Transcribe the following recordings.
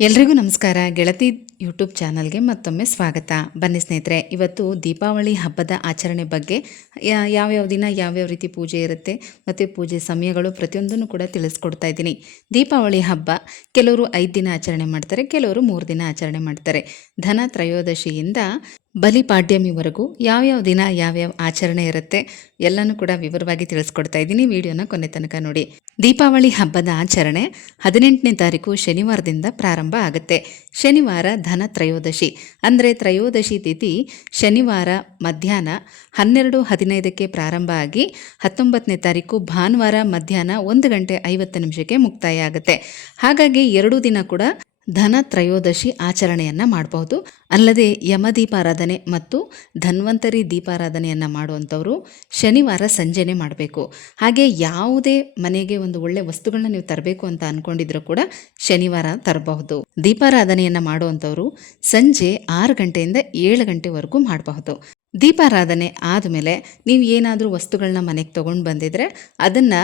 ಎಲ್ರಿಗೂ ನಮಸ್ಕಾರ ಗೆಳತಿ ಯೂಟ್ಯೂಬ್ ಚಾನಲ್ಗೆ ಮತ್ತೊಮ್ಮೆ ಸ್ವಾಗತ. ಬನ್ನಿ ಸ್ನೇಹಿತರೆ, ಇವತ್ತು ದೀಪಾವಳಿ ಹಬ್ಬದ ಆಚರಣೆ ಬಗ್ಗೆ ಯಾವ್ಯಾವ ದಿನ ಯಾವ್ಯಾವ ರೀತಿ ಪೂಜೆ ಇರುತ್ತೆ ಮತ್ತು ಪೂಜೆ ಸಮಯಗಳು ಪ್ರತಿಯೊಂದನ್ನು ಕೂಡ ತಿಳಿಸ್ಕೊಡ್ತಾ ಇದ್ದೀನಿ. ದೀಪಾವಳಿ ಹಬ್ಬ ಕೆಲವರು ಐದು ದಿನ ಆಚರಣೆ ಮಾಡ್ತಾರೆ, ಕೆಲವರು ಮೂರು ದಿನ ಆಚರಣೆ ಮಾಡ್ತಾರೆ. ಧನ ತ್ರಯೋದಶಿಯಿಂದ ಬಲಿಪಾಡ್ಯಮಿವರೆಗೂ ಯಾವ್ಯಾವ ದಿನ ಯಾವ್ಯಾವ ಆಚರಣೆ ಇರುತ್ತೆ ಎಲ್ಲನೂ ಕೂಡ ವಿವರವಾಗಿ ತಿಳಿಸ್ಕೊಡ್ತಾ ಇದ್ದೀನಿ. ವಿಡಿಯೋನ ಕೊನೆ ತನಕ ನೋಡಿ. ದೀಪಾವಳಿ ಹಬ್ಬದ ಆಚರಣೆ ಹದಿನೆಂಟನೇ ತಾರೀಕು ಶನಿವಾರದಿಂದ ಪ್ರಾರಂಭ ಆಗುತ್ತೆ. ಶನಿವಾರ ಧನ ತ್ರಯೋದಶಿ. ಅಂದರೆ ತ್ರಯೋದಶಿ ತಿಥಿ ಶನಿವಾರ ಮಧ್ಯಾಹ್ನ ಹನ್ನೆರಡು ಹದಿನೈದಕ್ಕೆ ಪ್ರಾರಂಭ ಆಗಿ ಹತ್ತೊಂಬತ್ತನೇ ತಾರೀಕು ಭಾನುವಾರ ಮಧ್ಯಾಹ್ನ ಒಂದು ಗಂಟೆ ಐವತ್ತು ನಿಮಿಷಕ್ಕೆ ಮುಕ್ತಾಯ ಆಗುತ್ತೆ. ಹಾಗಾಗಿ ಎರಡೂ ದಿನ ಕೂಡ ಧನ ತ್ರಯೋದಶಿ ಆಚರಣೆಯನ್ನು ಮಾಡಬಹುದು. ಅಲ್ಲದೆ ಯಮದೀಪಾರಾಧನೆ ಮತ್ತು ಧನ್ವಂತರಿ ದೀಪಾರಾಧನೆಯನ್ನು ಮಾಡುವಂಥವರು ಶನಿವಾರ ಸಂಜೆನೆ ಮಾಡಬೇಕು. ಹಾಗೆ ಯಾವುದೇ ಮನೆಗೆ ಒಂದು ಒಳ್ಳೆ ವಸ್ತುಗಳನ್ನ ನೀವು ತರಬೇಕು ಅಂತ ಅಂದ್ಕೊಂಡಿದ್ರು ಕೂಡ ಶನಿವಾರ ತರಬಹುದು. ದೀಪಾರಾಧನೆಯನ್ನು ಮಾಡುವಂಥವರು ಸಂಜೆ ಆರು ಗಂಟೆಯಿಂದ ಏಳು ಗಂಟೆವರೆಗೂ ಮಾಡಬಹುದು. ದೀಪಾರಾಧನೆ ಆದಮೇಲೆ ನೀವು ಏನಾದರೂ ವಸ್ತುಗಳನ್ನ ಮನೆಗೆ ತೊಗೊಂಡು ಬಂದಿದ್ರೆ ಅದನ್ನು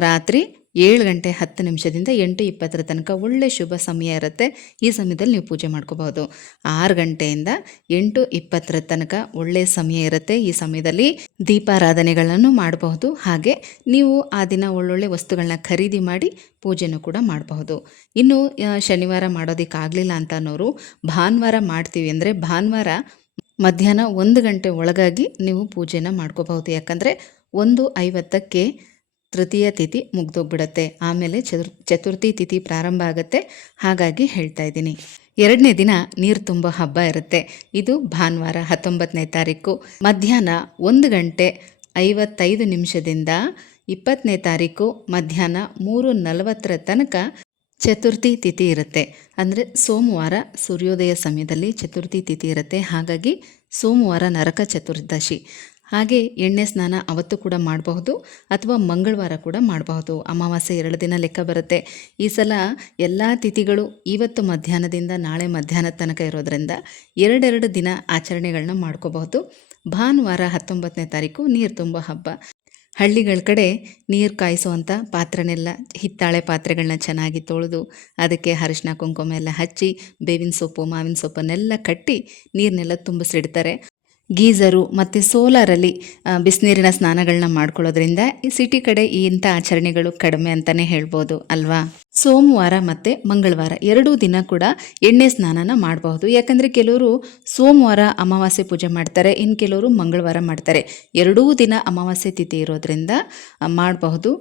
ರಾತ್ರಿ ಏಳು ಗಂಟೆ ಹತ್ತು ನಿಮಿಷದಿಂದ ಎಂಟು ಇಪ್ಪತ್ತರ ತನಕ ಒಳ್ಳೆ ಶುಭ ಸಮಯ ಇರುತ್ತೆ. ಈ ಸಮಯದಲ್ಲಿ ನೀವು ಪೂಜೆ ಮಾಡ್ಕೋಬಹುದು. ಆರು ಗಂಟೆಯಿಂದ ಎಂಟು ಇಪ್ಪತ್ತರ ತನಕ ಒಳ್ಳೆ ಸಮಯ ಇರುತ್ತೆ. ಈ ಸಮಯದಲ್ಲಿ ದೀಪಾರಾಧನೆಗಳನ್ನು ಮಾಡಬಹುದು. ಹಾಗೆ ನೀವು ಆ ದಿನ ಒಳ್ಳೊಳ್ಳೆ ವಸ್ತುಗಳನ್ನ ಖರೀದಿ ಮಾಡಿ ಪೂಜೆನೂ ಕೂಡ ಮಾಡಬಹುದು. ಇನ್ನು ಶನಿವಾರ ಮಾಡೋದಕ್ಕಾಗಲಿಲ್ಲ ಅಂತ ಅನ್ನೋರು ಭಾನುವಾರ ಮಾಡ್ತೀವಿ ಅಂದರೆ ಭಾನುವಾರ ಮಧ್ಯಾಹ್ನ ಒಂದು ಗಂಟೆ ಒಳಗಾಗಿ ನೀವು ಪೂಜೆನ ಮಾಡ್ಕೋಬಹುದು. ಯಾಕಂದರೆ ಒಂದು ಐವತ್ತಕ್ಕೆ ತೃತೀಯ ತಿಥಿ ಮುಗ್ದೋಗ್ಬಿಡತ್ತೆ. ಆಮೇಲೆ ಚತುರ್, ಚತುರ್ಥಿ ತಿಥಿ ಪ್ರಾರಂಭ ಆಗುತ್ತೆ. ಹಾಗಾಗಿ ಹೇಳ್ತಾ ಇದ್ದೀನಿ. ಎರಡನೇ ದಿನ ನೀರು ತುಂಬ ಹಬ್ಬ ಇರುತ್ತೆ. ಇದು ಭಾನುವಾರ ಹತ್ತೊಂಬತ್ತನೇ ತಾರೀಕು. ಮಧ್ಯಾಹ್ನ ಒಂದು ಗಂಟೆ ಐವತ್ತೈದು ನಿಮಿಷದಿಂದ ಇಪ್ಪತ್ತನೇ ತಾರೀಕು ಮಧ್ಯಾಹ್ನ ಮೂರು ನಲವತ್ತರ ತನಕ ಚತುರ್ಥಿ ತಿಥಿ ಇರುತ್ತೆ. ಅಂದರೆ ಸೋಮವಾರ ಸೂರ್ಯೋದಯ ಸಮಯದಲ್ಲಿ ಚತುರ್ಥಿ ತಿಥಿ ಇರುತ್ತೆ. ಹಾಗಾಗಿ ಸೋಮವಾರ ನರಕ ಚತುರ್ದಶಿ. ಹಾಗೆ ಎಣ್ಣೆ ಸ್ನಾನ ಅವತ್ತು ಕೂಡ ಮಾಡಬಹುದು ಅಥವಾ ಮಂಗಳವಾರ ಕೂಡ ಮಾಡಬಹುದು. ಅಮಾವಾಸ್ಯೆ ಎರಡು ದಿನ ಲೆಕ್ಕ ಬರುತ್ತೆ. ಈ ಸಲ ಎಲ್ಲ ತಿಥಿಗಳು ಇವತ್ತು ಮಧ್ಯಾಹ್ನದಿಂದ ನಾಳೆ ಮಧ್ಯಾಹ್ನದ ತನಕ ಇರೋದರಿಂದ ಎರಡೆರಡು ದಿನ ಆಚರಣೆಗಳನ್ನ ಮಾಡ್ಕೋಬಹುದು. ಭಾನುವಾರ ಹತ್ತೊಂಬತ್ತನೇ ತಾರೀಕು ನೀರು ತುಂಬ ಹಬ್ಬ. ಹಳ್ಳಿಗಳ ಕಡೆ ನೀರು ಕಾಯಿಸುವಂಥ ಪಾತ್ರೆನೆಲ್ಲ ಹಿತ್ತಾಳೆ ಪಾತ್ರೆಗಳನ್ನ ಚೆನ್ನಾಗಿ ತೊಳೆದು ಅದಕ್ಕೆ ಅರಿಶಿನ ಕುಂಕುಮ ಎಲ್ಲ ಹಚ್ಚಿ ಬೇವಿನ ಸೊಪ್ಪು, ಮಾವಿನ ಸೊಪ್ಪನ್ನೆಲ್ಲ ಕಟ್ಟಿ ನೀರನ್ನೆಲ್ಲ ತುಂಬಿಸಿಡ್ತಾರೆ. ಗೀಸರು ಮತ್ತು ಸೋಲಾರಲ್ಲಿ ಬಿಸಿನೀರಿನ ಸ್ನಾನಗಳನ್ನ ಮಾಡ್ಕೊಳ್ಳೋದ್ರಿಂದ ಈ ಸಿಟಿ ಕಡೆ ಇಂಥ ಆಚರಣೆಗಳು ಕಡಿಮೆ ಅಂತಲೇ ಹೇಳ್ಬೋದು ಅಲ್ವಾ? ಸೋಮವಾರ ಮತ್ತು ಮಂಗಳವಾರ ಎರಡೂ ದಿನ ಕೂಡ ಎಣ್ಣೆ ಸ್ನಾನನ ಮಾಡಬಹುದು. ಯಾಕಂದರೆ ಕೆಲವರು ಸೋಮವಾರ ಅಮಾವಾಸ್ಯೆ ಪೂಜೆ ಮಾಡ್ತಾರೆ ಇನ್ನು ಕೆಲವರು ಮಂಗಳವಾರ ಮಾಡ್ತಾರೆ. ಎರಡೂ ದಿನ ಅಮಾವಾಸ್ಯೆ ತಿಥಿ ಇರೋದ್ರಿಂದ ಮಾಡಬಹುದು.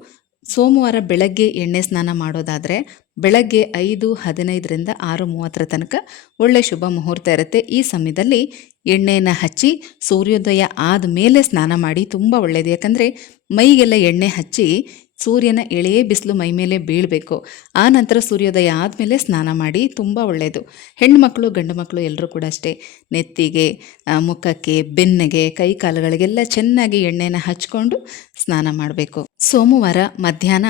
ಸೋಮವಾರ ಬೆಳಗ್ಗೆ ಎಣ್ಣೆ ಸ್ನಾನ ಮಾಡೋದಾದರೆ ಬೆಳಗ್ಗೆ ಐದು, ಹದಿನೈದರಿಂದ ಆರು ಮೂವತ್ತರ ತನಕ ಒಳ್ಳೆ ಶುಭ ಮುಹೂರ್ತ ಇರುತ್ತೆ. ಈ ಸಮಯದಲ್ಲಿ ಎಣ್ಣೆಯನ್ನು ಹಚ್ಚಿ ಸೂರ್ಯೋದಯ ಆದ ಮೇಲೆ ಸ್ನಾನ ಮಾಡಿ ತುಂಬ ಒಳ್ಳೆಯದು ಯಾಕಂದರೆ ಮೈಗೆಲ್ಲ ಎಣ್ಣೆ ಹಚ್ಚಿ ಸೂರ್ಯನ ಎಳೆಯೇ ಬಿಸಿಲು ಮೈ ಮೇಲೆ ಬೀಳಬೇಕು. ಆ ನಂತರ ಸೂರ್ಯೋದಯ ಆದಮೇಲೆ ಸ್ನಾನ ಮಾಡಿ ತುಂಬ ಒಳ್ಳೆಯದು ಹೆಣ್ಮಕ್ಳು ಗಂಡು ಮಕ್ಕಳು ಎಲ್ಲರೂ ಕೂಡ ಅಷ್ಟೇ. ನೆತ್ತಿಗೆ ಮುಖಕ್ಕೆ, ಬೆನ್ನಿಗೆ, ಕೈ ಕಾಲುಗಳಿಗೆಲ್ಲ ಚೆನ್ನಾಗಿ ಎಣ್ಣೆನ ಹಚ್ಕೊಂಡು ಸ್ನಾನ ಮಾಡಬೇಕು. ಸೋಮವಾರ ಮಧ್ಯಾಹ್ನ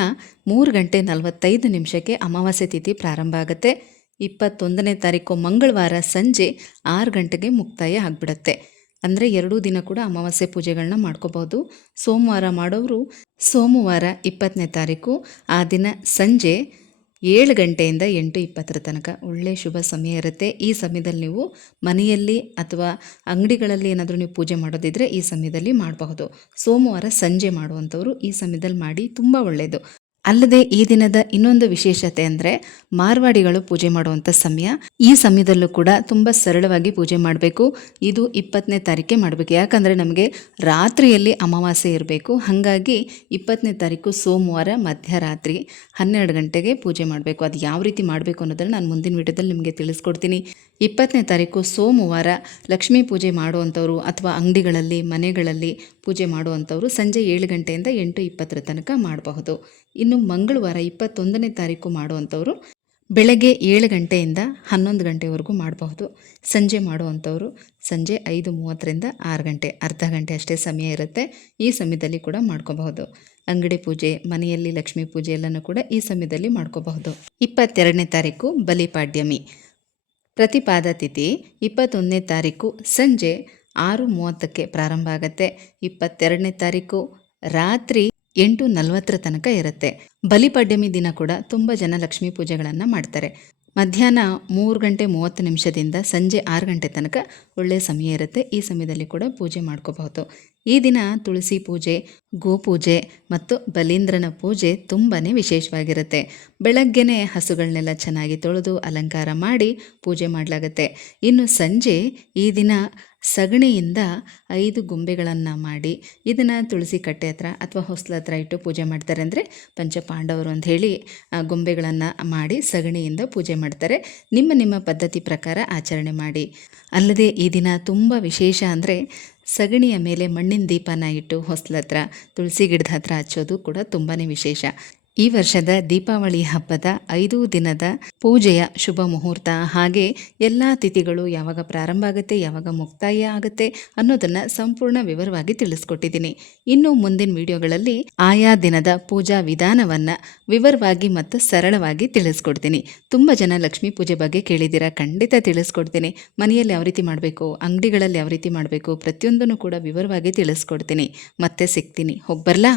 ಮೂರು ಗಂಟೆ ನಲವತ್ತೈದು ನಿಮಿಷಕ್ಕೆ ಅಮಾವಾಸ್ಯೆ ತಿಥಿ ಪ್ರಾರಂಭ ಆಗುತ್ತೆ. ಇಪ್ಪತ್ತೊಂದನೇ ತಾರೀಕು ಮಂಗಳವಾರ ಸಂಜೆ ಆರು ಗಂಟೆಗೆ ಮುಕ್ತಾಯ ಆಗ್ಬಿಡುತ್ತೆ. ಅಂದರೆ ಎರಡೂ ದಿನ ಕೂಡ ಅಮಾವಾಸ್ಯೆ ಪೂಜೆಗಳನ್ನ ಮಾಡ್ಕೋಬಹುದು ಸೋಮವಾರ ಮಾಡೋರು ಸೋಮವಾರ ಇಪ್ಪತ್ತನೇ ತಾರೀಕು, ಆ ದಿನ ಸಂಜೆ ಏಳು ಗಂಟೆಯಿಂದ ಎಂಟು ಇಪ್ಪತ್ತರ ತನಕ. ಒಳ್ಳೆ ಶುಭ ಸಮಯ ಇರುತ್ತೆ. ಈ ಸಮಯದಲ್ಲಿ ನೀವು ಮನೆಯಲ್ಲಿ ಅಥವಾ ಅಂಗಡಿಗಳಲ್ಲಿ ಏನಾದರೂ ನೀವು ಪೂಜೆ ಮಾಡೋದಿದ್ರೆ ಈ ಸಮಯದಲ್ಲಿ ಮಾಡಬಹುದು. ಸೋಮವಾರ ಸಂಜೆ ಮಾಡುವಂಥವ್ರು ಈ ಸಮಯದಲ್ಲಿ ಮಾಡಿ ತುಂಬ ಒಳ್ಳೆಯದು. ಅಲ್ಲದೆ ಈ ದಿನದ ಇನ್ನೊಂದು ವಿಶೇಷತೆ ಅಂದರೆ ಮಾರ್ವಾಡಿಗಳು ಪೂಜೆ ಮಾಡುವಂಥ ಸಮಯ. ಈ ಸಮಯದಲ್ಲೂ ಕೂಡ ತುಂಬ ಸರಳವಾಗಿ ಪೂಜೆ ಮಾಡಬೇಕು. ಇದು ಇಪ್ಪತ್ತನೇ ತಾರೀಕೆ ಮಾಡಬೇಕು. ಯಾಕಂದರೆ ನಮಗೆ ರಾತ್ರಿಯಲ್ಲಿ ಅಮಾವಾಸ್ಯೆ ಇರಬೇಕು. ಹಾಗಾಗಿ ಇಪ್ಪತ್ತನೇ ತಾರೀಕು ಸೋಮವಾರ ಮಧ್ಯರಾತ್ರಿ ಹನ್ನೆರಡು ಗಂಟೆಗೆ ಪೂಜೆ ಮಾಡಬೇಕು. ಅದು ಯಾವ ರೀತಿ ಮಾಡಬೇಕು ಅನ್ನೋದನ್ನು ನಾನು ಮುಂದಿನ ವಿಡಿಯೋದಲ್ಲಿ ನಿಮಗೆ ತಿಳಿಸ್ಕೊಡ್ತೀನಿ. ಇಪ್ಪತ್ತನೇ ತಾರೀಕು ಸೋಮವಾರ ಲಕ್ಷ್ಮೀ ಪೂಜೆ ಮಾಡುವಂಥವ್ರು ಅಥವಾ ಅಂಗಡಿಗಳಲ್ಲಿ, ಮನೆಗಳಲ್ಲಿ ಪೂಜೆ ಮಾಡುವಂಥವ್ರು ಸಂಜೆ ಏಳು ಗಂಟೆಯಿಂದ ಎಂಟು ಇಪ್ಪತ್ತರ ತನಕ ಮಾಡಬಹುದು. ಇನ್ನು ಮಂಗಳವಾರ ಇಪ್ಪತ್ತೊಂದನೇ ತಾರೀಕು ಮಾಡುವಂಥವ್ರು ಬೆಳಗ್ಗೆ ಏಳು ಗಂಟೆಯಿಂದ ಹನ್ನೊಂದು ಗಂಟೆವರೆಗೂ ಮಾಡಬಹುದು. ಸಂಜೆ ಮಾಡುವಂಥವ್ರು ಸಂಜೆ ಐದು ಮೂವತ್ತರಿಂದ ಆರು ಗಂಟೆ, ಅರ್ಧ ಗಂಟೆ ಅಷ್ಟೇ ಸಮಯ ಇರುತ್ತೆ. ಈ ಸಮಯದಲ್ಲಿ ಕೂಡ ಮಾಡ್ಕೋಬಹುದು. ಅಂಗಡಿ ಪೂಜೆ, ಮನೆಯಲ್ಲಿ ಲಕ್ಷ್ಮೀ ಪೂಜೆ ಎಲ್ಲನೂ ಕೂಡ ಈ ಸಮಯದಲ್ಲಿ ಮಾಡ್ಕೋಬಹುದು. ಇಪ್ಪತ್ತೆರಡನೇ ತಾರೀಕು ಬಲಿಪಾಡ್ಯಮಿ ಪ್ರತಿಪಾದ ತಿಥಿ ಇಪ್ಪತ್ತೊಂದನೇ ತಾರೀಕು ಸಂಜೆ ಆರು ಮೂವತ್ತಕ್ಕೆ ಪ್ರಾರಂಭ ಆಗುತ್ತೆ. ಇಪ್ಪತ್ತೆರಡನೇ ತಾರೀಕು ರಾತ್ರಿ ಎಂಟು ನಲವತ್ತರ ತನಕ ಇರುತ್ತೆ. ಬಲಿಪಾಡ್ಯಮಿ ದಿನ ಕೂಡ ತುಂಬ ಜನ ಲಕ್ಷ್ಮೀ ಪೂಜೆಗಳನ್ನು ಮಾಡ್ತಾರೆ. ಮಧ್ಯಾಹ್ನ ಮೂರು ಗಂಟೆ ಮೂವತ್ತು ನಿಮಿಷದಿಂದ ಸಂಜೆ ಆರು ಗಂಟೆ ತನಕ ಒಳ್ಳೆಯ ಸಮಯ ಇರುತ್ತೆ. ಈ ಸಮಯದಲ್ಲಿ ಕೂಡ ಪೂಜೆ ಮಾಡ್ಕೋಬಹುದು. ಈ ದಿನ ತುಳಸಿ ಪೂಜೆ ಗೋಪೂಜೆ ಮತ್ತು ಬಲೀಂದ್ರನ ಪೂಜೆ ತುಂಬಾ ವಿಶೇಷವಾಗಿರುತ್ತೆ. ಬೆಳಗ್ಗೆನೇ ಹಸುಗಳನ್ನೆಲ್ಲ ಚೆನ್ನಾಗಿ ತೊಳೆದು ಅಲಂಕಾರ ಮಾಡಿ ಪೂಜೆ ಮಾಡಲಾಗುತ್ತೆ. ಇನ್ನು ಸಂಜೆ ಈ ದಿನ ಸಗಣಿಯಿಂದ ಐದು ಗೊಂಬೆಗಳನ್ನು ಮಾಡಿ ಇದನ್ನು ತುಳಸಿ ಕಟ್ಟೆ ಹತ್ರ ಅಥವಾ ಹೊಸ್ಲ ಹತ್ರ ಇಟ್ಟು ಪೂಜೆ ಮಾಡ್ತಾರೆ ಅಂದರೆ ಪಂಚಪಾಂಡವರು ಅಂತ ಹೇಳಿ ಗೊಂಬೆಗಳನ್ನು ಮಾಡಿ ಸಗಣಿಯಿಂದ ಪೂಜೆ ಮಾಡ್ತಾರೆ. ನಿಮ್ಮ ನಿಮ್ಮ ಪದ್ಧತಿ ಪ್ರಕಾರ ಆಚರಣೆ ಮಾಡಿ. ಅಲ್ಲದೆ ಈ ದಿನ ತುಂಬ ವಿಶೇಷ ಅಂದರೆ ಸಗಣಿಯ ಮೇಲೆ ಮಣ್ಣಿನ ದೀಪನ ಇಟ್ಟು ಹೊಸ್ಲ ಹತ್ರ ತುಳಸಿ ಗಿಡದ ಹತ್ರ ಹಚ್ಚೋದು ಕೂಡ ತುಂಬಾ ವಿಶೇಷ. ಈ ವರ್ಷದ ದೀಪಾವಳಿ ಹಬ್ಬದ ಐದು ದಿನದ ಪೂಜೆಯ ಶುಭ ಮುಹೂರ್ತ. ಹಾಗೆ ಎಲ್ಲ ತಿಥಿಗಳು ಯಾವಾಗ ಪ್ರಾರಂಭ ಆಗುತ್ತೆ, ಯಾವಾಗ ಮುಕ್ತಾಯ ಆಗುತ್ತೆ ಅನ್ನೋದನ್ನು ಸಂಪೂರ್ಣ ವಿವರವಾಗಿ ತಿಳಿಸ್ಕೊಟ್ಟಿದ್ದೀನಿ. ಇನ್ನು ಮುಂದಿನ ವಿಡಿಯೋಗಳಲ್ಲಿ ಆಯಾ ದಿನದ ಪೂಜಾ ವಿಧಾನವನ್ನು ವಿವರವಾಗಿ ಮತ್ತು ಸರಳವಾಗಿ ತಿಳಿಸ್ಕೊಡ್ತೀನಿ. ತುಂಬ ಜನ ಲಕ್ಷ್ಮೀ ಪೂಜೆ ಬಗ್ಗೆ ಕೇಳಿದ್ದೀರಾ? ಖಂಡಿತ ತಿಳಿಸ್ಕೊಡ್ತೀನಿ. ಮನೆಯಲ್ಲಿ ಯಾವ ರೀತಿ ಮಾಡಬೇಕು, ಅಂಗಡಿಗಳಲ್ಲಿ ಯಾವ ರೀತಿ ಮಾಡಬೇಕು ಪ್ರತಿಯೊಂದನ್ನು ಕೂಡ ವಿವರವಾಗಿ ತಿಳಿಸ್ಕೊಡ್ತೀನಿ. ಮತ್ತೆ ಸಿಗ್ತೀನಿ. ಹೋಗ್ಬರ್ಲಾ?